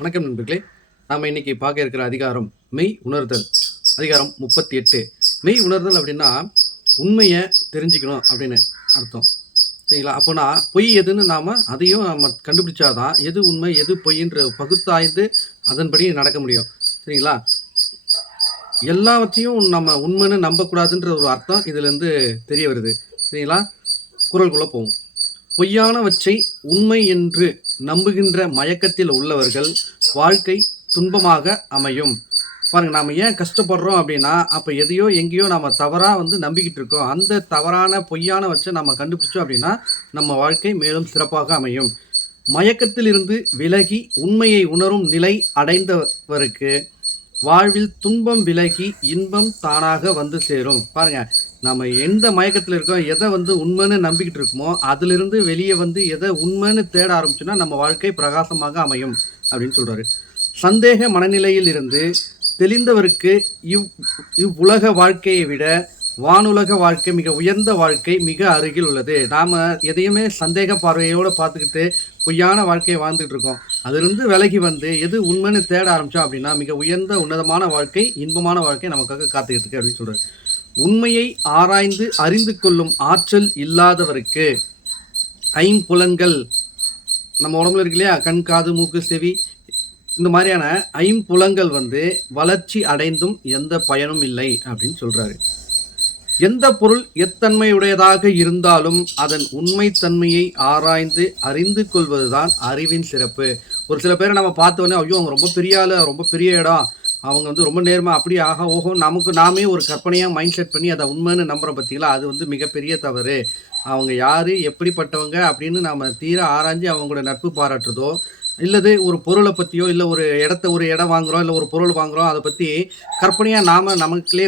வணக்கம் நண்பர்களே. நாம் இன்னைக்கு பார்க்க இருக்கிற அதிகாரம் மெய் உணர்தல். அதிகாரம் 38. மெய் உணர்தல் அப்படின்னா உண்மையை தெரிஞ்சுக்கணும் அப்படின்னு அர்த்தம். சரிங்களா? அப்போனா பொய் எதுன்னு நாம் அதையும் நம்ம கண்டுபிடிச்சாதான் எது உண்மை எது பொய்ன்ற பகுத்தாய்ந்து அதன்படி நடக்க முடியும். சரிங்களா? எல்லாவற்றையும் நம்ம உண்மைன்னு நம்பக்கூடாதுன்ற ஒரு அர்த்தம் இதுலேருந்து தெரிய வருது. சரிங்களா? குறளுக்குள்ளே போவோம். பொய்யானவற்றை உண்மை என்று நம்புகின்ற மயக்கத்தில் உள்ளவர்கள் வாழ்க்கை துன்பமாக அமையும். பாருங்க, நாம் ஏன் கஷ்டப்படுறோம் அப்படின்னா, அப்போ எதையோ எங்கேயோ நம்ம தவறாக நம்பிக்கிட்டு இருக்கோம். அந்த தவறான பொய்யானவற்றை நம்ம கண்டுபிடிச்சோம் அப்படின்னா நம்ம வாழ்க்கை மேலும் சிறப்பாக அமையும். மயக்கத்திலிருந்து விலகி உண்மையை உணரும் நிலை அடைந்தவருக்கு வாழ்வில் துன்பம் விலகி இன்பம் தானாக வந்து சேரும். பாருங்க, நம்ம எந்த மயக்கத்தில் இருக்கோம், எதை உண்மைன்னு நம்பிக்கிட்டு இருக்கோமோ அதிலிருந்து வெளியே எதை உண்மைன்னு தேட ஆரம்பிச்சோன்னா நம்ம வாழ்க்கை பிரகாசமாக அமையும் அப்படின்னு சொல்றாரு. சந்தேக மனநிலையில் இருந்து தெளிந்தவருக்கு இவ்வுலக வாழ்க்கையை விட வானுலக வாழ்க்கை மிக உயர்ந்த வாழ்க்கை மிக அருகில் உள்ளது. நாம் எதையுமே சந்தேக பார்வையோடு பார்த்துக்கிட்டு பொய்யான வாழ்க்கையை வாழ்ந்துட்டு இருக்கோம். அதிலிருந்து விலகி எது உண்மைன்னு தேட ஆரம்பித்தோம் அப்படின்னா மிக உயர்ந்த உன்னதமான வாழ்க்கை, இன்பமான வாழ்க்கை நமக்காக காத்துக்கிட்டு இருக்கு அப்படின்னு சொல்கிறார். உண்மையை ஆராய்ந்து அறிந்து கொள்ளும் ஆற்றல் இல்லாதவருக்கு ஐம்புலன்கள், நம்ம உடம்புல இருக்கு இல்லையா, கண் காது மூக்கு செவி, இந்த மாதிரியான ஐம்புலன்கள் வளர்ச்சி அடைந்தும் எந்த பயனும் இல்லை அப்படின்னு சொல்கிறாரு. எந்த பொருள் எத்தன்மையுடையதாக இருந்தாலும் அதன் உண்மைத்தன்மையை ஆராய்ந்து அறிந்து கொள்வதுதான் அறிவின் சிறப்பு. ஒரு சில பேரை நம்ம பார்த்தோன்னே ஐயோ அவங்க ரொம்ப பெரிய ஆள், ரொம்ப பெரிய இடம், அவங்க ரொம்ப நேர்மை, அப்படி ஆக ஓஹோ நமக்கு நாமே ஒரு கற்பனையாக மைண்ட் செட் பண்ணி அதை உண்மைன்னு நம்புகிறோம். பார்த்தீங்களா, அது மிகப்பெரிய தவறு. அவங்க யார் எப்படிப்பட்டவங்க அப்படின்னு நம்ம தீர ஆராய்ஞ்சு அவங்களோட நட்பு பாராட்டுறதோ, இல்லது ஒரு பொருளை பற்றியோ, இல்லை ஒரு இடம் வாங்குகிறோம், இல்லை ஒரு பொருள் வாங்குகிறோம், அதை பற்றி கற்பனையாக நாம் நமக்குள்ளே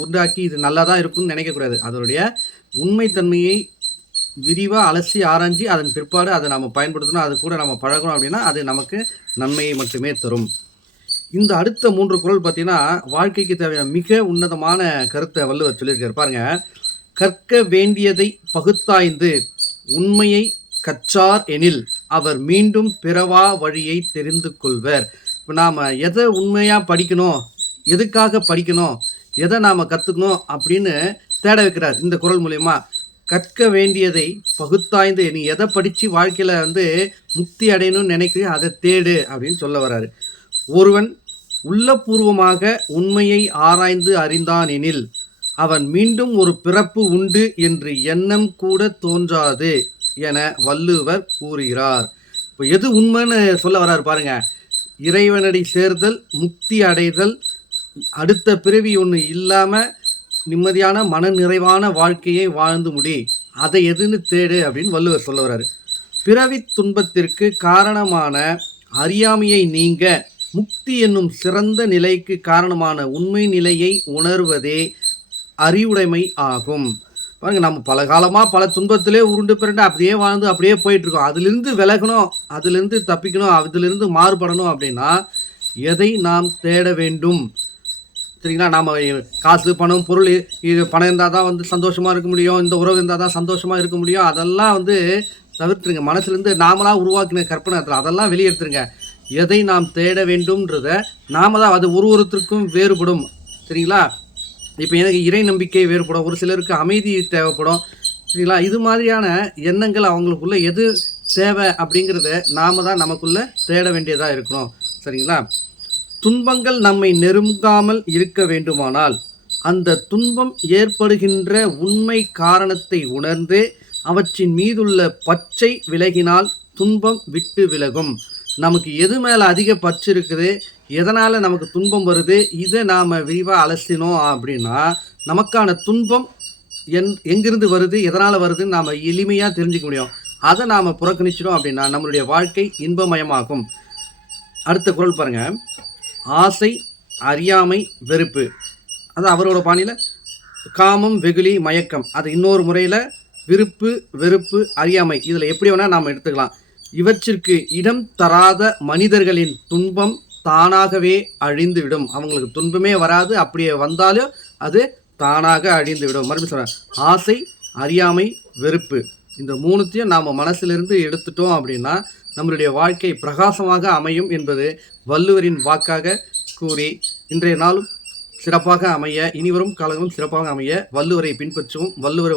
உண்டாக்கி இது நல்லா தான் இருக்குன்னு நினைக்கக்கூடாது. அதனுடைய உண்மைத்தன்மையை விரிவாக அலசி ஆராய்ஞ்சி அதன் பிற்பாடு அதை நம்ம பயன்படுத்தணும், அது கூட நம்ம பழகணும். அப்படின்னா அது நமக்கு நன்மையை மட்டுமே தரும். இந்த அடுத்த 3 குறள் பார்த்தீங்கன்னா வாழ்க்கைக்கு தேவையான மிக உன்னதமான கருத்தை வள்ளுவர் சொல்லியிருக்காரு. பாருங்க, கற்க வேண்டியதை பகுத்தாய்ந்து உண்மையை கற்றார் எனில் அவர் மீண்டும் பிறவா வழியை தெரிந்து கொள்வர். இப்போ நாம் எதை உண்மையாக படிக்கணும், எதுக்காக படிக்கணும், எதை நாம் கற்றுக்கணும் அப்படின்னு தேட வைக்கிறார் இந்த குறள் மூலயமா. கற்க வேண்டியதை பகுத்தாய்ந்து, நீ எதை படித்து வாழ்க்கையில் முக்தி அடையணும்னு நினைக்கிறீ அதை தேடு அப்படின்னு சொல்ல வர்றாரு. ஒருவன் உள்ளபூர்வமாக உண்மையை ஆராய்ந்து அறிந்தான் எனில் அவன் மீண்டும் ஒரு பிறப்பு உண்டு என்று எண்ணம் கூட தோன்றாது என வள்ளுவர் கூறுகிறார். இப்போ எது உண்மைன்னு சொல்ல வர்றாரு பாருங்க. இறைவனடி சேர்தல், முக்தி அடைதல், அடுத்த பிறவி ஒன்று இல்லாமல் நிம்மதியான மன நிறைவான வாழ்க்கையை வாழ்ந்து முடி, அதை எதுன்னு தேடு அப்படின்னு வள்ளுவர் சொல்ல வர்றாரு. பிறவி துன்பத்திற்கு காரணமான அறியாமையை நீங்க முக்தி என்னும் சிறந்த நிலைக்கு காரணமான உண்மை நிலையை உணர்வதே அறிவுடைமை ஆகும். பாருங்க, நம்ம பல காலமாக பல துன்பத்திலே உருண்டு பிறண்டு அப்படியே வாழ்ந்து அப்படியே போயிட்டுருக்கோம். அதிலிருந்து விலகணும், அதிலிருந்து தப்பிக்கணும், அதிலிருந்து மாறுபடணும் அப்படின்னா எதை நாம் தேட வேண்டும்? சரிங்களா? நாம் காசு பணம் பொருள், இது பணம் இருந்தால் தான் சந்தோஷமாக இருக்க முடியும், இந்த உறவு இருந்தால் தான் சந்தோஷமாக இருக்க முடியும், அதெல்லாம் தவிர்த்துருங்க. மனசுலேருந்து நாமளாக உருவாக்கின கற்பனை அதெல்லாம் வெளியெடுத்துருங்க. எதை நாம் தேட வேண்டும்ன்றத நாம தான், அது ஒருத்தருக்கும் வேறுபடும். சரிங்களா? இப்போ எனக்கு இறை நம்பிக்கை வேறுபடும், ஒரு சிலருக்கு அமைதி தேவைப்படும். சரிங்களா? இது மாதிரியான எண்ணங்கள் அவங்களுக்குள்ள எது தேவை அப்படிங்கிறத நாம தான் நமக்குள்ளே தேட வேண்டியதாக இருக்கணும். சரிங்களா? துன்பங்கள் நம்மை நெருங்காமல் இருக்க வேண்டுமானால் அந்த துன்பம் ஏற்படுகின்ற உண்மை காரணத்தை உணர்ந்து அவற்றின் மீதுள்ள பற்றை விலகினால் துன்பம் விட்டு விலகும். நமக்கு எது மேலே அதிக பற்று இருக்குது, எதனால் நமக்கு துன்பம் வருது, இதை நாம் விரிவாக அலசினோம் அப்படின்னா நமக்கான துன்பம் எங்கிருந்து வருது, எதனால் வருதுன்னு நாம் எளிமையாக தெரிஞ்சுக்க முடியும். அதை நாம் புறக்கணிச்சிடும் அப்படின்னா நம்மளுடைய வாழ்க்கை இன்பமயமாகும். அடுத்த குறள் பாருங்கள். ஆசை, அறியாமை, வெறுப்பு, அது அவரோட பாணியில் காமம், வெகுளி, மயக்கம், அது இன்னொரு முறையில் விருப்பு, வெறுப்பு, அறியாமை, இதில் எப்படி வேணால் நாம் எடுத்துக்கலாம். இவற்றிற்கு இடம் தராத மனிதர்களின் துன்பம் தானாகவே அழிந்துவிடும். அவங்களுக்கு துன்பமே வராது, அப்படியே வந்தாலும் அது தானாக அழிந்துவிடும். மறுபடியும் சொல்கிறேன், ஆசை, அறியாமை, வெறுப்பு, இந்த மூணுத்தையும் நாம் மனசிலிருந்து எடுத்துட்டோம் அப்படின்னா நம்மளுடைய வாழ்க்கை பிரகாசமாக அமையும் என்பது வள்ளுவரின் வாக்காக கூறி இன்றைய நாளும் சிறப்பாக அமைய, இனிவரும் காலங்களும் சிறப்பாக அமைய வள்ளுவரை பின்பற்றுவோம். வள்ளுவர்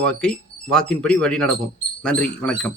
வாக்கின்படி வழி நடப்போம். நன்றி, வணக்கம்.